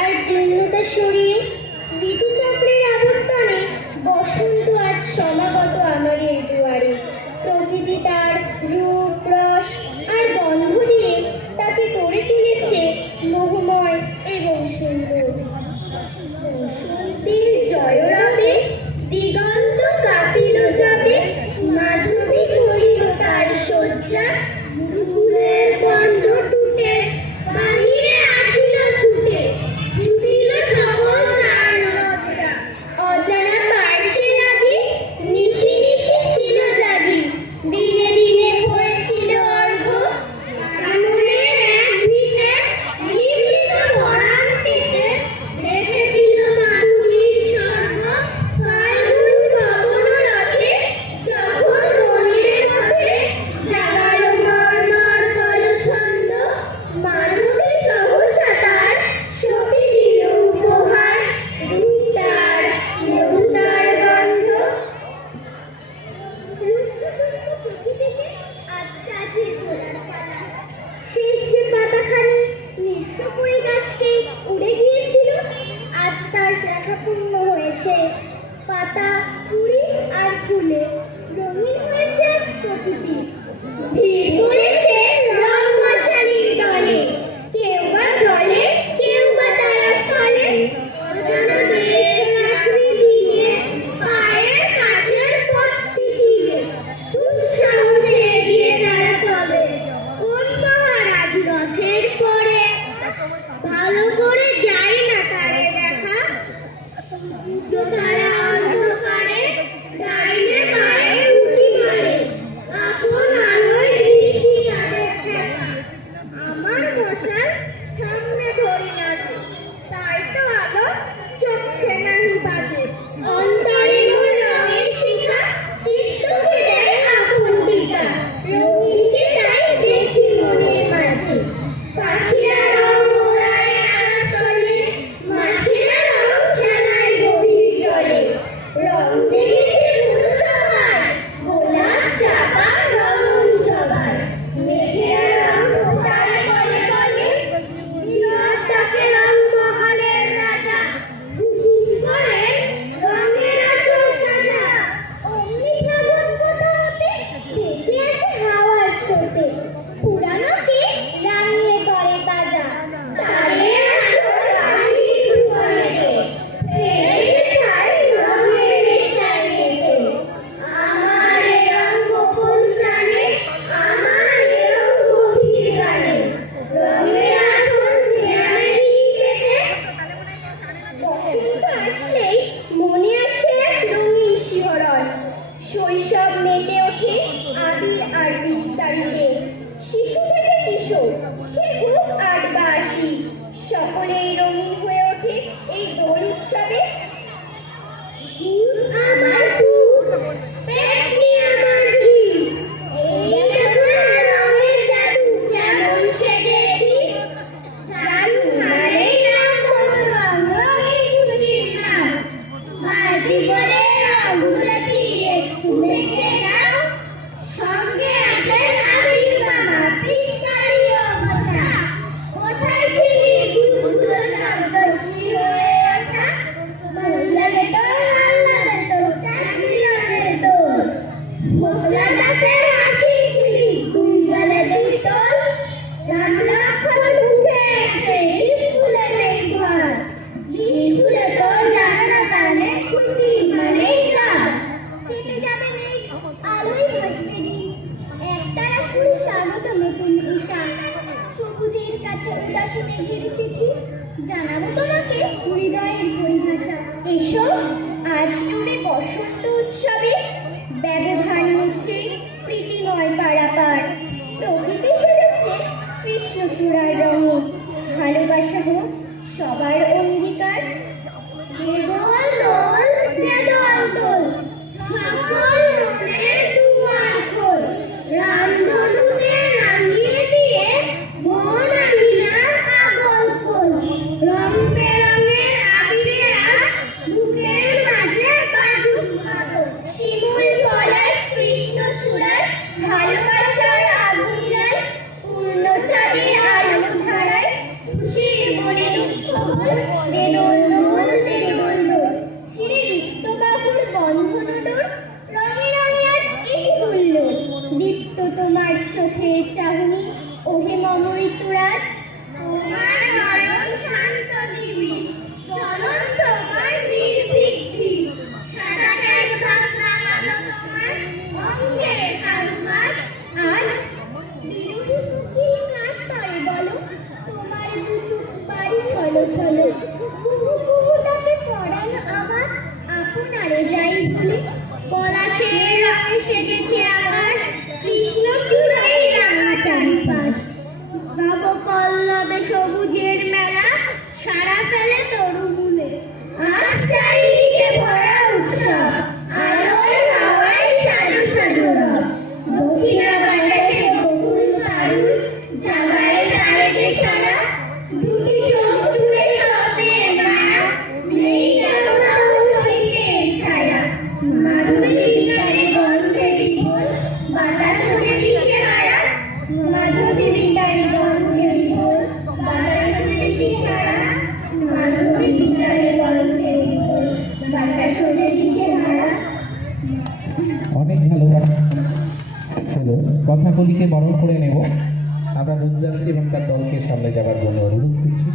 আর জীর্ণতা সরিয়ে ঋতুচক্রের আবর্তনে বসন্ত আজ সমাগত আমার এই দুয়ারে। প্রকৃতি তার রূপ, রস আর গন্ধ দিয়ে তাকে করে তুলেছে মোহময় এবং সুন্দর। বসন্তের জয়রবে দিগন্ত কাঁপিল যবে, মাধবী করিল তার শয্যা। ফুলের গন্ধ টুটে বাহিরে আসিল ছুটে, ছুটিল সকল তার লজ্জা। অজানা পার্শ্বে লাগি নিশি নিশি ছিল জাগি, দিনে দিনে পড়েছিল অর্ঘ্য। আঙুলের এক ভিতে নিভৃত পরান্তিতে দেখেছিল মাধুরীর স্বর্গ। ফাল্গুন গগন রথে যখন বনের পথে জাগাল মর্মর কলছন্দ, মাধবী সহসা তার সখী দিল উপহার, রূপ তার মধু তার গন্ধ। আজ সাজিয়ে তোলার পালা, শেষ যে পাতাখানি নিঃস্ব পরি গাছকে উড়ে গিয়েছিল, আজ তার শাখা পূর্ণ হয়েছে পাতা, কুড়ি আর ফুলে। রঙিন হয়েছে আজ প্রকৃতি, ভিড় করেছে রং মশালির দলে। কেউ বা জলে, কেউ বা তারা স্থলে। অজানা দেশ রাত্রি দিনে পায়ের কাছের পথ পিছিয়ে দুঃসাহসে এগিয়ে তারা চলে। কোন পাহাড় আজ রথের পরে, ভালো করে যায় না তারে দেখা। তারা অন্ধকারে ডাইনে বায়ে উঁকি মারে, আপন আলোয় দৃষ্টি তাদের ঠেকা। আমার মশাল সামনে ধরি নাহি, তাই তো আলো চোখে নাহি বাজে। অন্তরে মোর রঙের শিখা, চিত্তকে দেয় আপন টিকা। রঙিনকে তাই দেখি মনের মাঝে, পাখিরা রং ওড়ায় আনাচলে, মাছেরা রং খেলায় গভীর জলে। রং জেগেছে মন সবার, গোলাপ চাপা রমণ সবার। মেঘেরা রং ফোটায় কলে কলে, নীরব তাকে রং মহলের রাজা। হুকুম করে রঙের আসর সাজা, অমনি ফাগুন কোথা হতে ভেসে আসে হাওয়ার স্রোতে। পুরানোকে রাঙিয়ে করে তাজা, তাদের আসর বাহির দুয়ারেতে। ফেরে সেথায় রঙের নেশায় মেতে, আমার এ রং গোপন প্রাণে, আমার এ রং গভীর গানে। রঙের আসর ধ্যানে দিই কেটে। বসন্ত আসলেই মনে আসে এক রঙিন শিহরণ, শৈশব মেতে ওঠে আবির আর পিচকারিতে। শিশু থেকে কিশোর, সে হোক ৮ বা ৮০, সকলেই রঙিন হয়ে ওঠে এই দোল উৎসবে। ফুল আমার ফুল, পেটনি আমার ঝিল, এই দেখো রঙের জাদু কেমন সেজেছি। জাদু হারেই নাম ধরো রং, রঙিন খুশির নাম। বালতি ভরে রং ঝুলেছি, একটু দেখে যাও। সঙ্গে আছেন আবির মামা, পিচকারি ও ভোঁতা। কোথায় ছিলি গুদগুদো শব্দস্বী হয়ে ওঠা। ভাল লাগে তোর, ভাল লাগে তোর, চাকরি লাগে তোর। ভোগলা দাসের হাসির ছিলি, দুই গালে দুই তোল। রাম লক্ষ্মণ মুখে এসে স্কুলে নেই ঘর। স্কুলে তোর যাত্রা টানে, ছুটি মানেই রাত। কেটে যাবে নেই আলোই ভাসবে দিন, একতারা ফুল স্বাগত নতুন উষা। সবুজের কাছে উদাসী মেঘের চিঠি, জানাবো তোমাকে হৃদয়ের পরিভাষা। এসো আজ জুড়ে বসন্ত উৎসবে, ব্যবধান মুছে প্রীতিময় পারাপার। প্রকৃতি সেজেছে কৃষ্ণচূড়ার রঙে, ভালোবাসা হোক সবার অঙ্গীকার। দে দোল দোল, দে দোল দোল, সকল মনের দুয়ার খোল। রামধনুতে রাঙিয়ে দিয়ে মন আঙিনার আগল খোল। রং বেরঙের আবিরে আজ বুকের মাঝে বাজুক মাদল। শিমুল পলাশ কৃষ্ণচূড়ার ভালোবাসার আগুন জ্বাল, পূর্ণ চাঁদের আলোর ধারায় খুশির মনে দুঃখ মহল দে দোল দোল দে দোল দোল ছিঁড়ে রিক্ত বাহুর বন্ধন ডোর রঙে রঙে আজ এই হুল্লোড় দীপ্ত তোমার চোখের চাহনি ওহে মম ঋতুরাজ তোমার নয়ন শান্ত দিবি চলন তোমার নির্ভীতি সাদা ক্যানভাস নামালো তোমার অঙ্গের কারুকাজ আজ বিরোহী কুকিল কাজ করে বলো তোমার দু চোখ বাড়ি ছলো ছলো কুহু কুহু ডাকে পরাণ আমার আপনারে যাই ভুলে পলাশের রঙে সেজেছে আকাশ কৃষ্ণ চূড়াই রাঙা চারিপাশ নব পল্লবে সবুজের মেলা সারা ফেলে তরুমূলে আজ চারিদিকে ভরা উৎসব আলোয় হাওয়ায় সাধু সাধু রব দক্ষিণা বাতাসে বকুল পারুল জাগায় তারেকে সারা দুটি চোখ জুড়ে স্বপ্নের মায়া নেই কেন তাও সৈন্যের ছায়া মাধবী বিকারে গন্ধে বিপুল বাতাস হতে দিশেহারা মাধবী বিকারে গন্ধে বিপুল বাতাস হতে দিশেহারা মাধবী বিকারে গন্ধে বিপুল বাতাস হতে দিশেহারা। অনেক ভালো হলো। কথাগুলিকে বরণ করে নেব। আমরা রুদ্রাক্ষী এবং তার দলকে সামনে যাবার জন্য অনুরোধ করছি।